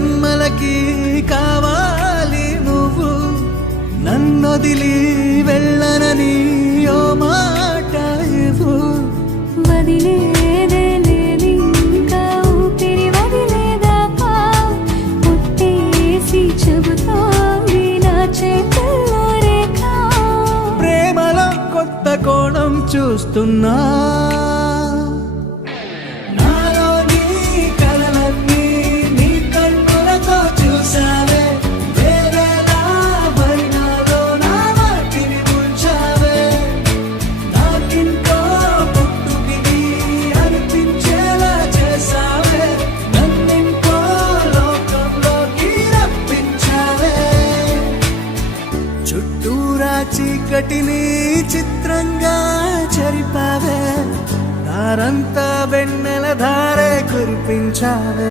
జన్మలకి కావాలి నువ్వు, నన్నొదిలి వెళ్ళనని ఓ మాట ఇవ్వు. వదిలేదే లేదింకా ఊపిరి వదిలేదాకా, పుట్టేసి చెబుతోంది నా చేతుల్లో రేఖ. ప్రేమలో కొత్త కోణం చూస్తున్నా, నాలో నీ కలలన్నీ నీ కన్నులతో చూసావే. వేరేలా వర్ణాలో నా వాటిని ముంచావే. నాకింకో పుట్టుకిది అనిపించేలా చేసావే. నన్నింకో లోకంలోకి రప్పించావే. చుట్టూరా చీకటిని చిత్రంగా చెరిపావే. దారంతా వెన్నెల ధారే కురిపించావే.